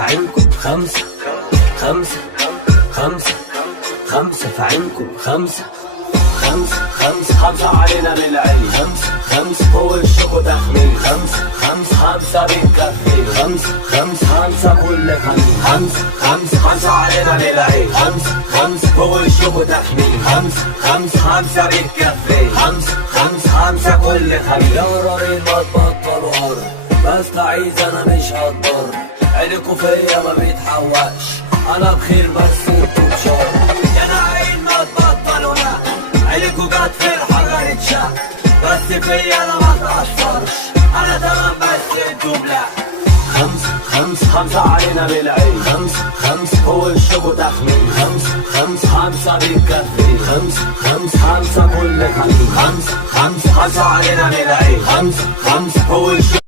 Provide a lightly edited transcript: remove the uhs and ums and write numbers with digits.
في عينكم خمسة، خمسة خمسة خمسة في عينكم خمسة، خمسة خمسة خمسة علينا بالعين، خمسة خمسة فوق الشوك وتخمين، خمسة خمسة خمسة بالكفين، خمسة خمسة خمسة كل خميس، خمسة خمسة خمسة علينا بالعين، خمسة خمسة فوق الشوك وتخمين، خمسة خمسة خمسة بالكفين، خمسة خمسة خمسة كل خميس. يا رارين ما تبطلوا قرب، بستعيذ انا مش هتضر، عينكوا فيا ما بيتحوقش، انا بخير بس انتوا بشر. يا ناعين ما تبطلوا لا، عينكوا جت في الحجر اتشق، بس فيا انا ما تأثرش، انا تمام بس انتوا بلا. خمسة خمسة خمسة علينا بالعين، خمسة خمسة فوق الشوك وتخمين، خمسة خمسة خمسة بالكفين، خمسة خمسة خمسة كل خميس، خمسة خمسة خمسة علينا بالعين، خمسة خمسة فوق الشوك